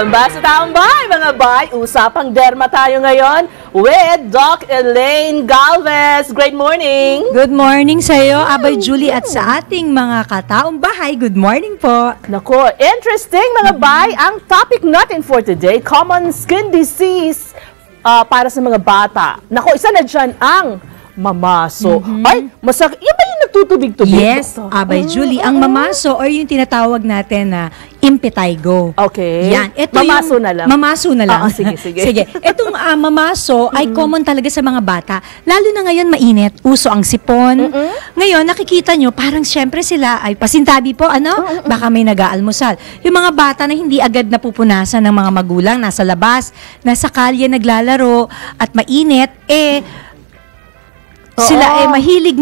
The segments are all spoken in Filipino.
Welcome back sa Taong Bahay, mga bay. Usapang derma tayo ngayon with Doc Elaine Galvez. Great morning! Good morning sa iyo, Abay Julie, at sa ating mga kataong bahay. Good morning po. Nako, interesting mga bay. Ang topic natin for today, common skin disease para sa mga bata. Nako, isa na dyan ang mamaso. Ay, yan ba yung nagtutubig-tubig? Yes, Abay Julie. Ang mamaso or yung tinatawag natin na impetigo. Okay. Yan. Ito mamaso yung, na lang. Mamaso na lang. Sige. Sige. Itong mamaso ay common talaga sa mga bata. Lalo na ngayon mainit. Uso ang sipon. Ngayon, nakikita nyo, parang syempre sila ay pasintabi po, baka may nag-aalmusal. Yung mga bata na hindi agad napupunasan ng mga magulang, nasa labas, nasa kalye naglalaro, at mainit, sila mahilig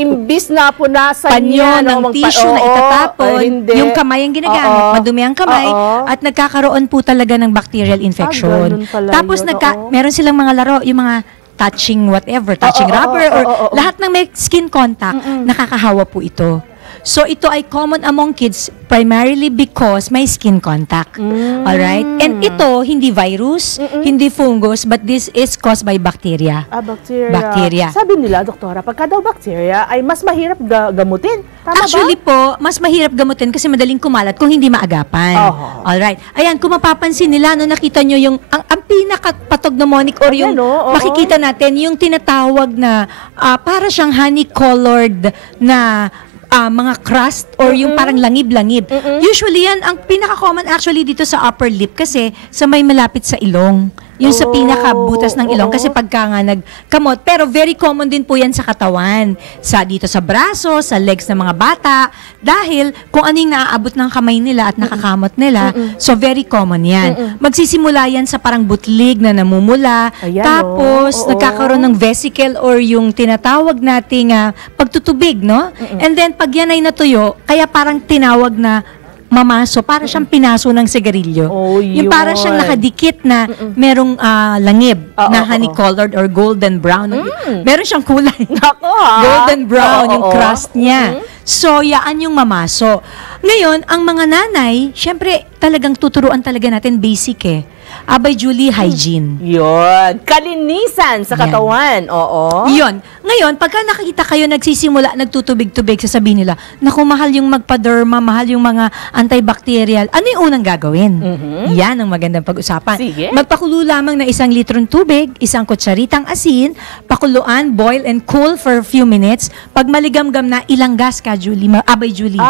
imbis na punasan panyo ng tissue na itatapon, yung kamay ang ginagamit, madumi ang kamay, at nagkakaroon po talaga ng bacterial infection. Tapos meron silang mga laro, yung mga touching whatever, touching rubber, or lahat ng may skin contact, nakakahawa po ito. So ito ay common among kids primarily because may skin contact. Alright? And ito, hindi virus, hindi fungus, but this is caused by bacteria. Bacteria. Sabi nila, doktora, pagka daw bacteria ay mas mahirap gamutin. Tama Actually ba? po, mas mahirap gamutin kasi madaling kumalat kung hindi maagapan. Alright. Ayan, kung mapapansin nila, nakita nyo yung, ang pinaka-pathognomonic or yung makikita natin, yung tinatawag na para siyang honey-colored na mga crust or yung parang langib-langib. Usually yan, ang pinaka-common actually dito sa upper lip kasi sa may malapit sa ilong. Yung sa pinaka-butas ng ilong kasi pagka nga nagkamot. Pero very common din po yan sa katawan. Dito sa braso, sa legs ng mga bata. Dahil kung ano yung naaabot ng kamay nila at nakakamot nila, so very common yan. Magsisimula yan sa parang butlig na namumula. Tapos nagkakaroon ng vesicle or yung tinatawag nating pagtutubig, no? And then pag yan ay natuyo, kaya parang tinawag na mamaso, para siyang pinaso ng sigarilyo. Yung para siyang nakadikit na merong langib na honey-colored or golden brown. Meron siyang kulay. Golden brown yung crust niya. So, yaan yung mamaso. Ngayon, ang mga nanay, syempre, talagang tuturuan talaga natin basic Abay Julie, hygiene. Yun. Kalinisan sa katawan. Yun. Ngayon, pagka nakikita kayo nagsisimula, nagtutubig-tubig, sasabihin nila, naku, mahal yung magpa-derma, mahal yung mga antibacterial. Ano yung unang gagawin? Yan ang magandang pag-usapan. Sige. Magpakulo lamang na 1 litrong tubig, 1 kutsaritang asin, pakuluan, boil and cool for a few minutes. Pag maligam-gam na, ilanggas ka, Julie. Abay Julie.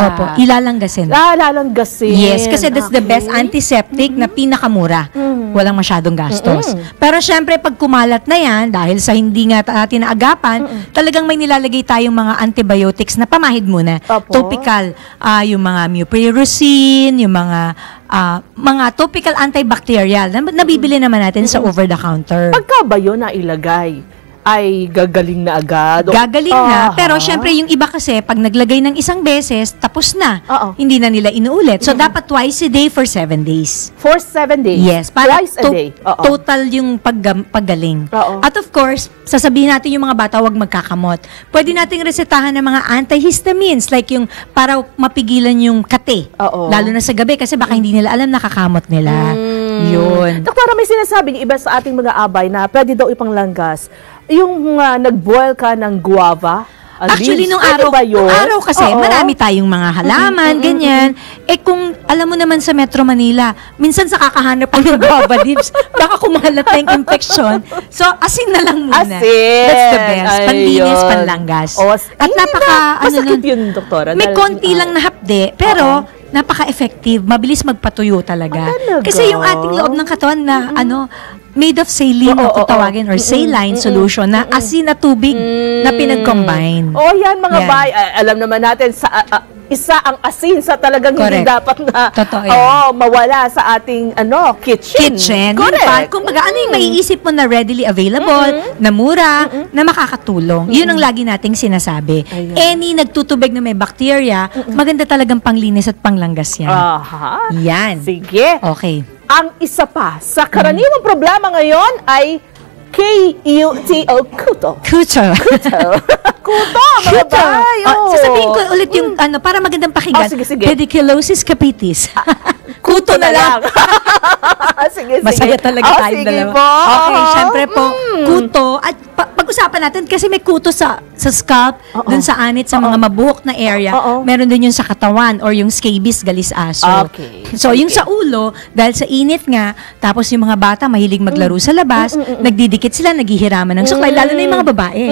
Opo, ilalanggasin. Lalanggasin. Yes, kasi that's the best antiseptic na pinakamura. Walang masyadong gastos. Pero syempre, pag kumalat na yan, dahil sa hindi nga natin naagapan, talagang may nilalagay tayong mga antibiotics na pamahid muna. Topical, yung mga mupirocin, yung mga topical antibacterial na nabibili naman natin sa over-the-counter. Pagka ba yun na ilagay, ay gagaling na agad? Gagaling na, pero syempre yung iba kasi, pag naglagay ng 1 beses, tapos na. Hindi na nila inuulit. So, dapat twice a day for 7 days. For 7 days? Yes. Para twice a day? Total yung paggaling. At of course, sasabihin natin yung mga bata, huwag magkakamot. Pwede nating resetahan ng mga antihistamines, like yung para mapigilan yung kate. Lalo na sa gabi, kasi baka hindi nila alam nakakamot nila. Yun. Doktora, may sinasabing iba sa ating mga abay na pwede daw ipanglangas. Yung nag-boil ka ng guava. Actually, nung araw kasi, marami tayong mga halaman, ganyan. Kung alam mo naman sa Metro Manila, minsan sa kakahanap pa ng guava leaves, baka kumalat na yung infection. So, asin na lang muna. Asin! That's the best. Panlinis, panlanggas. At masakit yun, doktora. May konti lang na hapde, pero napaka-effective. Mabilis magpatuyo talaga. Kasi yung ating loob ng katawan na, made of saline kung tawagin or saline solution na asin na tubig na pinag-combine. Yan mga bay. Alam naman natin isa ang asin sa talagang hindi dapat na mawala sa ating kitchen. Correct. Kung baga, ano yung maiisip mo na readily available, na mura, na makakatulong. Yun ang lagi nating sinasabi. Any nagtutubig na may bacteria, maganda talagang panglinis at panglanggas yan. Yan. Sige. Okay. Ang isa pa sa karaniwang problema ngayon ay K-U-T-O, kuto. Kuto. Kuto, mga bay. Sasabihin ko ulit yung para magandang pakinggan. Sige. Pediculosis capitis. Kuto na lang. Sige. Masaya talaga tayong dalawa. Po. Okay, syempre po, kuto. At pag-usapan natin, kasi may kuto sa scalp, dun sa anit, sa mga mabuhok na area. Meron din yung sa katawan or yung scabies, galis aso. Okay. So, yung sa ulo, dahil sa init nga, tapos yung mga bata mahilig maglaro sa labas, nagdidikit sila, naghihiraman ng suklay, lalo na yung mga babae.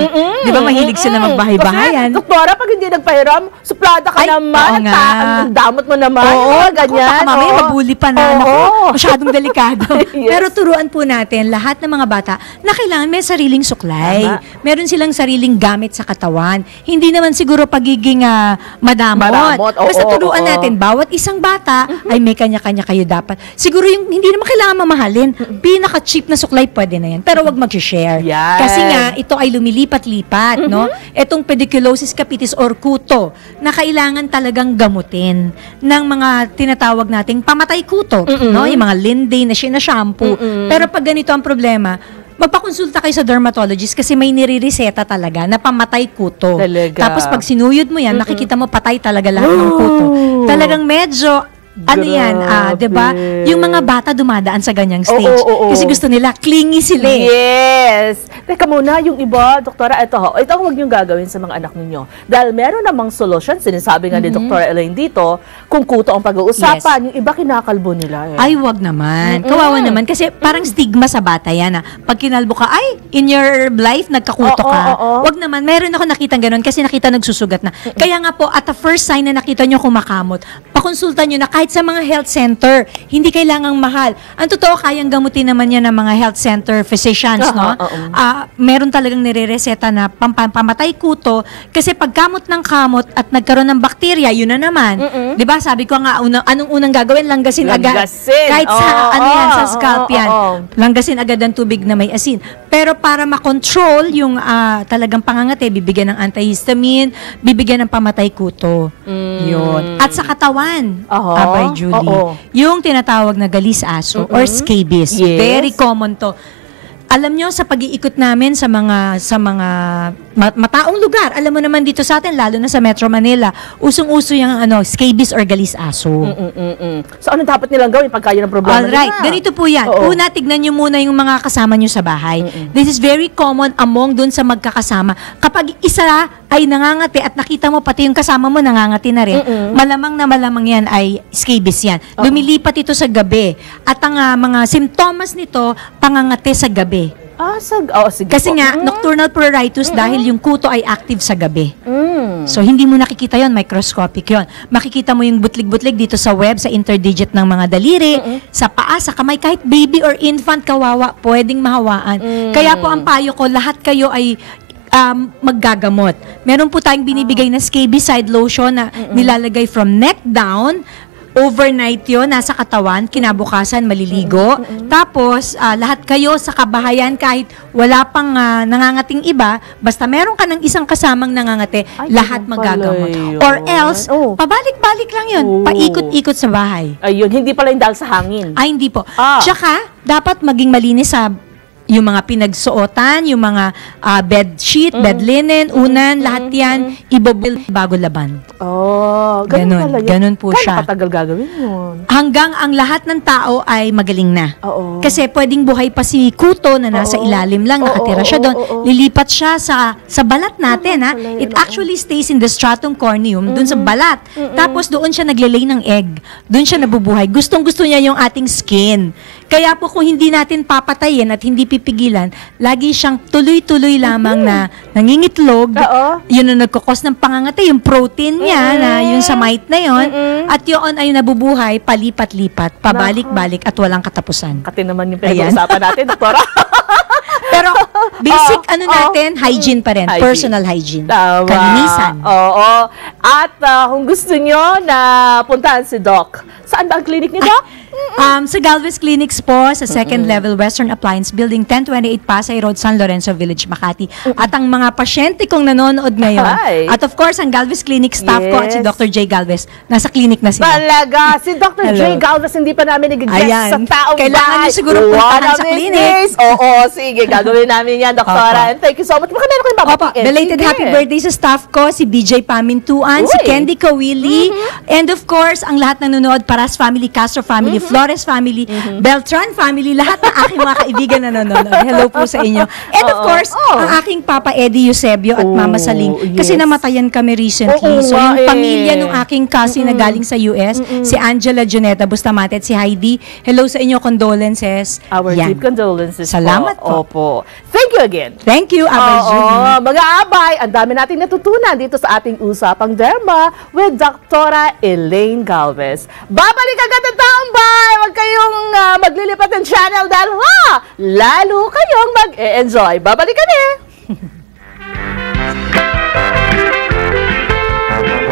Di ba mahilig sila magbahay-bahayan? Doktora, pag hindi nagpahiram, suplada ka naman. Ang damot mo naman. Oo, ganyan. Mamaya mabuli pa na. Masyadong delikado. Pero turuan po natin, lahat ng mga bata, na kailangan may sariling suklay. Meron silang sariling gamit sa katawan. Hindi naman siguro pagiging madamot. Basta turuan natin, bawat isang bata ay may kanya-kanya kayo dapat. Siguro yung hindi naman kailangan mamahalin. Pinaka-cheap na suklay, pwede na yan. Pero wag mag-share. Kasi nga, ito ay lumilipat-lipat, no? Etong pediculosis capitis or kuto na kailangan talagang gamutin ng mga tinatawag nating pamatay kuto, no? Yung mga Linday na shampoo. Pero pag ganito ang problema, magpakonsulta kayo sa dermatologist kasi may nirireseta talaga na pamatay kuto. Talaga. Tapos pag sinuyod mo yan, nakikita mo patay talaga lahat ng kuto. Talagang medyo yan, 'di ba? Yung mga bata dumadaan sa ganyang stage. Kasi gusto nila clingy sila. Yes. Teka muna, yung iba, doktora, ito huwag niyong gagawin sa mga anak ninyo. Dahil meron namang solution, sinasabi nga ni Dr. Elaine dito, kung kuto ang pag-uusapan, yung iba kinakalbo nila. Ay, wag naman. Kawawa naman kasi parang stigma sa bata yan. Pag kinalbo ka, ay, in your life, nagkakuto ka. Wag naman. Meron ako nakitang ganun kasi nakita nagsusugat na. Kaya nga po, at the first sign na nakita nyo kumakamot, pakonsulta nyo na kahit sa mga health center, hindi kailangang mahal. Ang totoo, kayang gamutin naman yan ng mga health center physicians, no? Meron talagang nire-reseta na pamatay kuto kasi pagkamot ng kamot at nagkaroon ng bakterya, yun na naman. 'Di ba? Sabi ko nga, anong unang gagawin? Langgasin agad. Kahit sa sa scalp yan. Langgasin agad ang tubig na may asin. Pero para makontrol yung talagang pangangate, bibigyan ng antihistamine, bibigyan ng pamatay kuto. Yun. At sa katawan, by Julie, yung tinatawag na galis aso or scabies. Very common to. Alam nyo, sa pag-iikot namin sa mga mataong lugar, alam mo naman dito sa atin, lalo na sa Metro Manila, usong-uso yung scabies or galis aso. So, ano dapat nilang gawin pag kaya ng problema Alright, ganito po yan. Una, tignan nyo muna yung mga kasama nyo sa bahay. This is very common among dun sa magkakasama. Kapag isa ay nangangati at nakita mo pati yung kasama mo nangangati na rin, malamang na malamang yan ay scabies yan. Lumilipat ito sa gabi. At ang mga simptomas nito, pangangati sa gabi. Sige kasi nga, nocturnal pruritus dahil yung kuto ay active sa gabi. So, hindi mo nakikita yon, microscopic yon. Makikita mo yung butlig-butlig dito sa web, sa interdigit ng mga daliri, sa paa, sa kamay, kahit baby or infant, kawawa, pwedeng mahawaan. Kaya po ang payo ko, lahat kayo ay maggagamot. Meron po tayong binibigay na scabicide lotion na nilalagay from neck down. Overnight yun, nasa katawan, kinabukasan, maliligo. Tapos, lahat kayo sa kabahayan, kahit wala pang nangangating iba, basta meron ka ng isang kasamang nangangati, lahat magagamot. Or else, pabalik-balik lang yun, paikot-ikot sa bahay. Ayun, hindi pala yung dahil sa hangin. Ay, hindi po. Tsaka, dapat maging malinis sa yung mga pinagsuotan, yung mga bed sheet, bed linen, unan, lahat yan, ibobil bago laban. Ganun pala yun. Ganun po siya. Katagal gagawin yun? Hanggang ang lahat ng tao ay magaling na. Kasi pwedeng buhay pa si kuto na nasa ilalim lang, nakatira siya doon. Lilipat siya sa balat natin. It actually stays in the stratum corneum, doon sa balat. Tapos doon siya naglelay ng egg. Doon siya nabubuhay. Gustong-gusto niya yung ating skin. Kaya po kung hindi natin papatayin at hindi pipigilan, lagi siyang tuloy-tuloy lamang na nangingitlog. Yun ang nagkukos ng pangangati, yung protein niya na yung sa mite na yun. At yun ay nabubuhay, palipat-lipat, pabalik-balik at walang katapusan. Kati naman yung pinag-uusapan natin, doktora. Pero basic natin, hygiene pa rin. Hygiene. Personal hygiene. Tama. Kalinisan. Oo. At kung gusto nyo na puntahan si Doc, saan ba ang clinic ni Doc? Sa Galvez Clinics po, sa second level Western Appliance Building, 1028 Pasay Road, San Lorenzo Village, Makati. At ang mga pasyente kong nanonood ngayon, at of course, ang Galvez Clinic staff ko at si Dr. J. Galvez, nasa clinic na sila. Talaga, si Dr. J. Galvez hindi pa namin nag-guest sa taong kailangan niyo siguro puntahan sa clinic. Oo, sige, gagawin namin yan, Doktora. And thank you so much. Baka meron ko yung babatiin. Belated happy birthday sa staff ko, si BJ Pamintuan, si Candy Kawili, and of course, ang lahat ng nanonood, Paras family, Castro family, Flores family, Beltran family, lahat ng aking mga kaibigan na nanonood. Hello po sa inyo. And of course, ang aking Papa Eddie Eusebio at Mama Saling. Kasi namatayan kami recently. So yung pamilya ng aking cousin na galing sa US, si Angela Juneta Bustamante at si Heidi, hello sa inyo, condolences. Our deep condolences. Salamat po. Opo. Thank you again. Thank you, Abay Judy. Mga abay, ang dami natin natutunan dito sa ating Usapang Derma with Dr. Elaine Galvez. Babalik agad ang tambay! Huwag kayong maglilipat ng channel dahil lalo kayong mag-e-enjoy. Babalik kami!